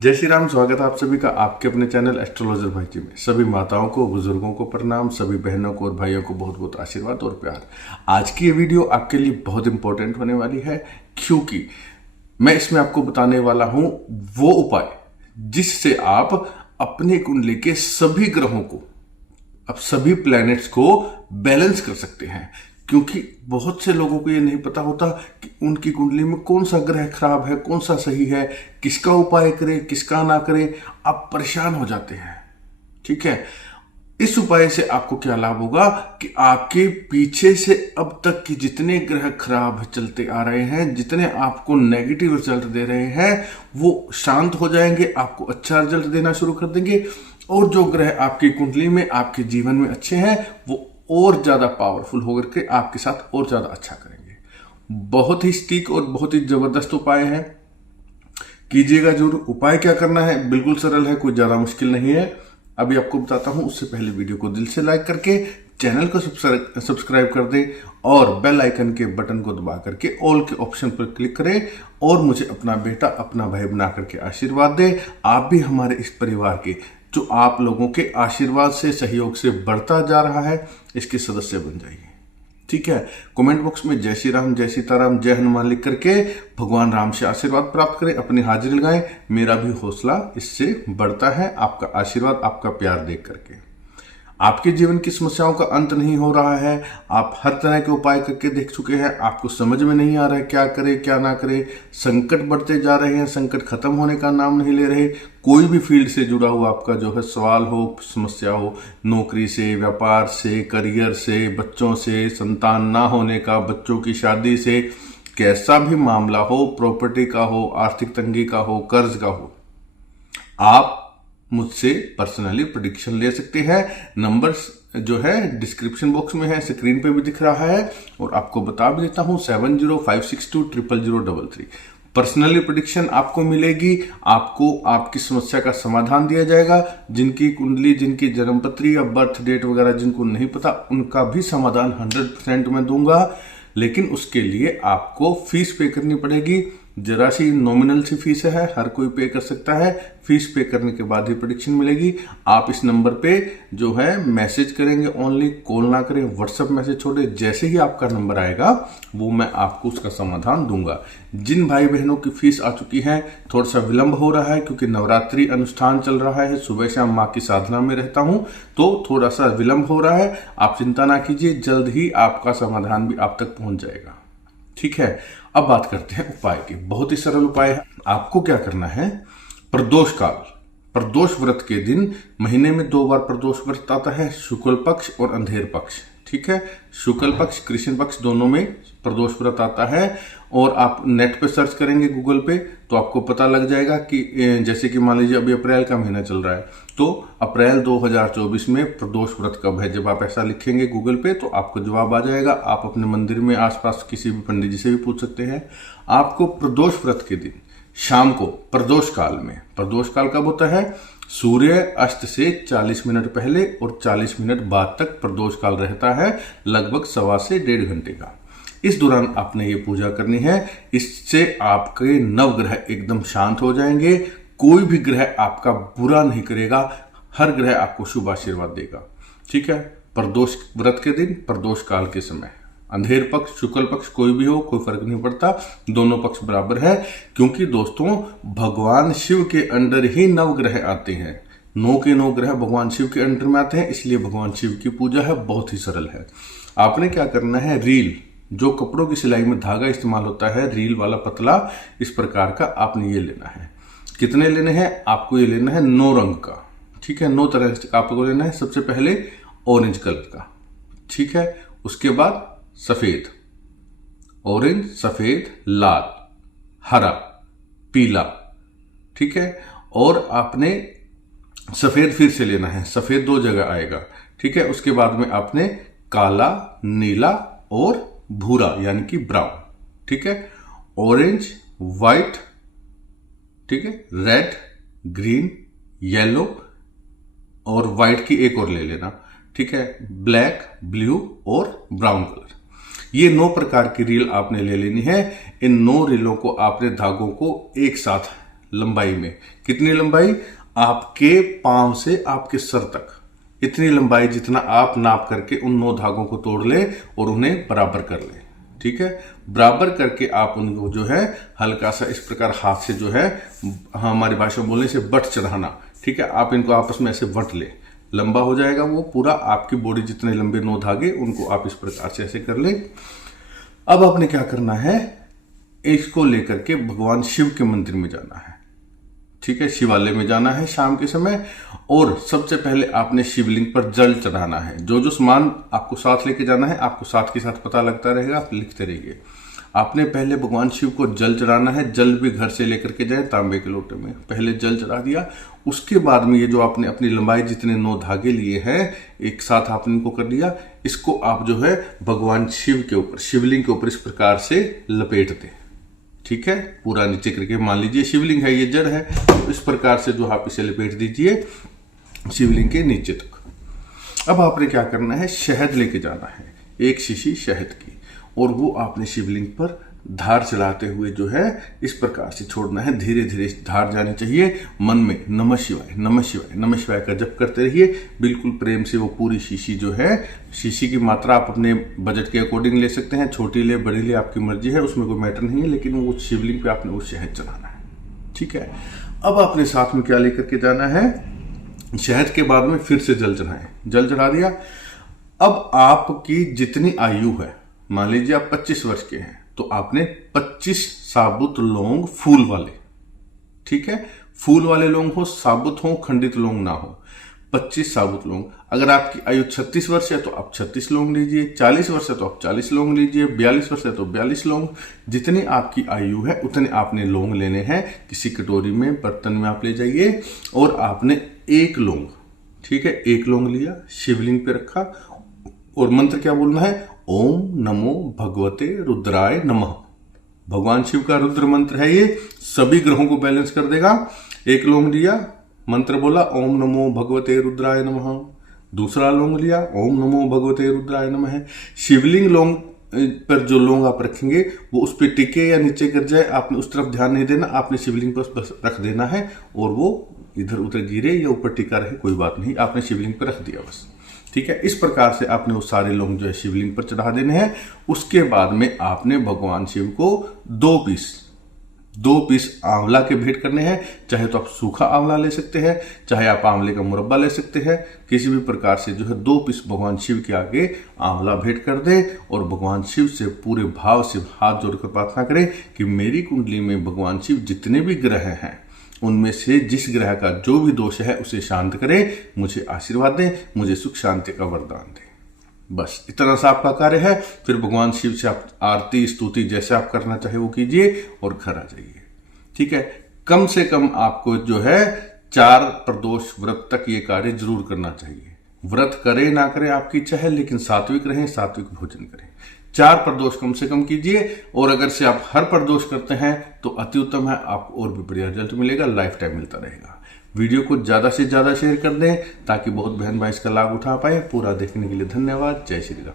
जय श्री राम। स्वागत है आप सभी का आपके अपने चैनल एस्ट्रोलॉजर भाई जी में। सभी माताओं को, बुजुर्गों को प्रणाम, सभी बहनों को और भाइयों को बहुत बहुत आशीर्वाद और प्यार। आज की ये वीडियो आपके लिए बहुत इंपॉर्टेंट होने वाली है, क्योंकि मैं इसमें आपको बताने वाला हूं वो उपाय जिससे आप अपने कुंडली के सभी ग्रहों को, अब सभी प्लैनेट्स को बैलेंस कर सकते हैं। क्योंकि बहुत से लोगों को ये नहीं पता होता कि उनकी कुंडली में कौन सा ग्रह खराब है, कौन सा सही है, किसका उपाय करें, किसका ना करें। आप परेशान हो जाते हैं। ठीक है, इस उपाय से आपको क्या लाभ होगा कि आपके पीछे से अब तक के जितने ग्रह खराब चलते आ रहे हैं, जितने आपको नेगेटिव रिजल्ट दे रहे हैं, वो शांत हो जाएंगे, आपको अच्छा रिजल्ट देना शुरू कर देंगे। और जो ग्रह आपकी कुंडली में, आपके जीवन में अच्छे हैं, वो और ज्यादा पावरफुल होकर के आपके साथ और ज्यादा अच्छा करेंगे। बहुत ही सटीक और बहुत ही जबरदस्त उपाय है, कीजिएगा जरूर। उपाय क्या करना है, बिल्कुल सरल है, कोई ज्यादा मुश्किल नहीं है। अभी आपको बताता हूं। उससे पहले वीडियो को दिल से लाइक करके चैनल को सब्सक्राइब कर दें और बेल आइकन के बटन को दबा करके ऑल के ऑप्शन पर क्लिक करें और मुझे अपना बेटा, अपना भाई बना करके आशीर्वाद दें। आप भी हमारे इस परिवार के, जो आप लोगों के आशीर्वाद से, सहयोग से बढ़ता जा रहा है, इसके सदस्य बन जाइए। ठीक है, कमेंट बॉक्स में जय श्री राम, जय सीताराम, जय हनुमान लिख करके भगवान राम से आशीर्वाद प्राप्त करें, अपनी हाजिरी लगाएं। मेरा भी हौसला इससे बढ़ता है, आपका आशीर्वाद, आपका प्यार देख करके। आपके जीवन की समस्याओं का अंत नहीं हो रहा है। आप हर तरह के उपाय करके देख चुके हैं, आपको समझ में नहीं आ रहा है क्या करे क्या ना करे। संकट बढ़ते जा रहे हैं, संकट खत्म होने का नाम नहीं ले रहे। कोई भी फील्ड से जुड़ा हुआ आपका जो है सवाल हो, समस्या हो, नौकरी से, व्यापार से, करियर से, बच्चों से, संतान ना होने का, बच्चों की शादी से, कैसा भी मामला हो, प्रॉपर्टी का हो, आर्थिक तंगी का हो, कर्ज का हो, आप मुझसे पर्सनली प्रेडिक्शन ले सकते हैं। नंबर्स जो है डिस्क्रिप्शन बॉक्स में है, स्क्रीन पे भी दिख रहा है, और आपको बता भी देता हूं 7056200033। पर्सनली प्रेडिक्शन आपको मिलेगी, आपको आपकी समस्या का समाधान दिया जाएगा। जिनकी कुंडली, जिनकी जन्मपत्री या बर्थ डेट वगैरह जिनको नहीं पता, उनका भी समाधान 100% मैं दूंगा। लेकिन उसके लिए आपको फीस पे करनी पड़ेगी। जरा सी नॉमिनल सी फीस है, हर कोई पे कर सकता है। फीस पे करने के बाद ही प्रेडिक्शन मिलेगी। आप इस नंबर पे जो है मैसेज करेंगे ओनली, कॉल ना करें, व्हाट्सएप मैसेज छोड़े। जैसे ही आपका नंबर आएगा वो मैं आपको उसका समाधान दूंगा। जिन भाई बहनों की फीस आ चुकी है, थोड़ा सा विलंब हो रहा है क्योंकि नवरात्रि अनुष्ठान चल रहा है, सुबह शाम माँ की साधना में रहता हूं, तो थोड़ा सा विलंब हो रहा है। आप चिंता ना कीजिए, जल्द ही आपका समाधान भी आप तक पहुंच जाएगा। ठीक है, अब बात करते हैं उपाय की। बहुत ही सरल उपाय है। आपको क्या करना है, प्रदोष काल, प्रदोष व्रत के दिन, महीने में 2 बार प्रदोष व्रत आता है, शुक्ल पक्ष और अंधेर पक्ष। ठीक है, शुक्ल पक्ष, कृष्ण पक्ष दोनों में प्रदोष व्रत आता है। और आप नेट पे सर्च करेंगे गूगल पे तो आपको पता लग जाएगा कि जैसे कि मान लीजिए अभी अप्रैल का महीना चल रहा है, तो अप्रैल 2024 में प्रदोष व्रत कब है। जब आप ऐसा लिखेंगे गूगल पे तो आपको जवाब आ जाएगा। आप अपने मंदिर में आसपास किसी भी पंडित जी से भी पूछ सकते हैं। आपको प्रदोष व्रत के दिन शाम को, प्रदोष काल में, प्रदोष काल कब होता है, सूर्य अस्त से 40 मिनट पहले और 40 मिनट बाद तक प्रदोष काल रहता है, लगभग 1.25 से 1.5 घंटे का। इस दौरान आपने ये पूजा करनी है। इससे आपके नवग्रह एकदम शांत हो जाएंगे। कोई भी ग्रह आपका बुरा नहीं करेगा, हर ग्रह आपको शुभ आशीर्वाद देगा। ठीक है, प्रदोष व्रत के दिन, प्रदोष काल के समय, अंधेर पक्ष, शुक्ल पक्ष, कोई भी हो, कोई फर्क नहीं पड़ता, दोनों पक्ष बराबर है। क्योंकि दोस्तों, भगवान शिव के अंडर ही नवग्रह आते हैं। 9 के 9 ग्रह भगवान शिव के अंडर में आते हैं, इसलिए भगवान शिव की पूजा है, बहुत ही सरल है। आपने क्या करना है, रील, जो कपड़ों की सिलाई में धागा इस्तेमाल होता है, रील वाला पतला इस प्रकार का, आपने ये लेना है। कितने लेने हैं, आपको ये लेना है 9 रंग का। ठीक है, 9 तरह से आपको लेना है। सबसे पहले ऑरेंज कलर का, ठीक है, उसके बाद सफेद, ऑरेंज, सफेद, लाल, हरा, पीला। ठीक है, और आपने सफेद फिर से लेना है, सफेद 2 जगह आएगा। ठीक है, उसके बाद में आपने काला, नीला और भूरा यानी कि ब्राउन। ठीक है, ऑरेंज, व्हाइट, ठीक है, रेड, ग्रीन, येलो और व्हाइट की एक और ले लेना। ठीक है, ब्लैक, ब्लू और ब्राउन कलर। ये 9 प्रकार की रील आपने ले लेनी है। इन 9 रीलों को आपने धागों को एक साथ लंबाई में। कितनी लंबाई? आपके पांव से आपके सर तक, इतनी लंबाई जितना आप नाप करके उन 9 धागों को तोड़ ले और उन्हें बराबर कर ले। ठीक है, बराबर करके आप उनको जो है हल्का सा इस प्रकार हाथ से जो है, हमारी भाषा में बोलने से बट चढ़ाना। ठीक है, आप इनको आपस में ऐसे वट ले, लंबा हो जाएगा वो पूरा, आपकी बॉडी जितने लंबे 9 धागे उनको आप इस प्रकार से ऐसे कर ले। अब आपने क्या करना है, इसको लेकर के भगवान शिव के मंदिर में जाना है। ठीक है, शिवालय में जाना है शाम के समय, और सबसे पहले आपने शिवलिंग पर जल चढ़ाना है। जो जो सामान आपको साथ लेके जाना है, आपको साथ के साथ पता लगता रहेगा, आप लिखते रहिए। आपने पहले भगवान शिव को जल चढ़ाना है। जल भी घर से लेकर के जाए तांबे के लोटे में, पहले जल चढ़ा दिया। उसके बाद में ये जो आपने अपनी लंबाई जितने 9 धागे लिए हैं एक साथ आपने इनको कर लिया, इसको आप जो है भगवान शिव के ऊपर, शिवलिंग के ऊपर इस प्रकार से लपेट दें। ठीक है, पूरा नीचे करके, मान लीजिए शिवलिंग है, ये जड़ है, तो इस प्रकार से जो आप इसे लपेट दीजिए शिवलिंग के नीचे तक। अब आपने क्या करना है, शहद लेके जाना है, 1 शीशी शहद की, और वो आपने शिवलिंग पर धार चलाते हुए जो है इस प्रकार से छोड़ना है। धीरे धीरे धार जानी चाहिए। मन में नमः शिवाय नमः शिवाय नमः शिवाय का जप करते रहिए, बिल्कुल प्रेम से। वो पूरी शीशी जो है, शीशी की मात्रा आप अपने बजट के अकॉर्डिंग ले सकते हैं, छोटी ले बड़ी ले आपकी मर्जी है, उसमें कोई मैटर नहीं है, लेकिन वो शिवलिंग पे आपने वो शहद चलाना है। ठीक है, अब आपने साथ में क्या लेकर के जाना है, शहद के बाद में फिर से जल चढ़ाएं। जल चढ़ा दिया। अब आपकी जितनी आयु है, मान लीजिए आप 25 वर्ष के हैं, तो आपने 25 साबुत लौंग फूल वाले, ठीक है, फूल वाले लौंग हो, साबुत हो, खंडित लौंग ना हो, 25 साबुत लौंग। अगर आपकी आयु 36 वर्ष है तो आप 36 लौंग लीजिए, 40 वर्ष है तो आप 40 लौंग लीजिए, 42 वर्ष है तो 42 लौंग। जितनी आपकी आयु है उतने आपने लौंग लेने हैं। किसी कटोरी में, बर्तन में आप ले जाइए, और आपने 1 लौंग, ठीक है, 1 लौंग लिया, शिवलिंग पे रखा, और मंत्र क्या बोलना है, ओम नमो भगवते रुद्राय नमः। भगवान शिव का रुद्र मंत्र है ये, सभी ग्रहों को बैलेंस कर देगा। 1 लौंग लिया, मंत्र बोला ओम नमो भगवते रुद्राय नमः। दूसरा लौंग लिया, ओम नमो भगवते रुद्राय नमः। शिवलिंग लौंग पर जो लौंग आप रखेंगे वो उस पर टिके या नीचे गिर जाए, आपने उस तरफ ध्यान नहीं देना, आपने शिवलिंग पर बस रख देना है, और वो इधर उधर गिरे या ऊपर टिका रहे कोई बात नहीं, आपने शिवलिंग पर रख दिया बस। ठीक है, इस प्रकार से आपने वो सारे लौंग जो है शिवलिंग पर चढ़ा देने हैं। उसके बाद में आपने भगवान शिव को 2 पीस आंवला के भेंट करने हैं। चाहे तो आप सूखा आंवला ले सकते हैं, चाहे आप आंवले का मुरब्बा ले सकते हैं, किसी भी प्रकार से जो है 2 पीस भगवान शिव के आगे आंवला भेंट कर दे, और भगवान शिव से पूरे भाव से हाथ जोड़कर प्रार्थना करें कि मेरी कुंडली में भगवान शिव जितने भी ग्रह हैं उनमें से जिस ग्रह का जो भी दोष है उसे शांत करें, मुझे आशीर्वाद दें, मुझे सुख शांति का वरदान दें। बस इतना सा आपका कार्य है। फिर भगवान शिव से आप आरती स्तुति जैसे आप करना चाहे वो कीजिए और घर आ जाइए। ठीक है, कम से कम आपको जो है 4 प्रदोष व्रत तक ये कार्य जरूर करना चाहिए। व्रत करे ना करे आपकी इच्छा है, लेकिन सात्विक रहें, सात्विक भोजन करें। 4 प्रदोष कम से कम कीजिए, और अगर से आप हर प्रदोष करते हैं तो अति उत्तम है, आपको और भी बढ़िया रिजल्ट मिलेगा, लाइफ टाइम मिलता रहेगा। वीडियो को ज्यादा से ज्यादा शेयर कर दें ताकि बहुत बहन भाई इसका लाभ उठा पाए। पूरा देखने के लिए धन्यवाद। जय श्री राम।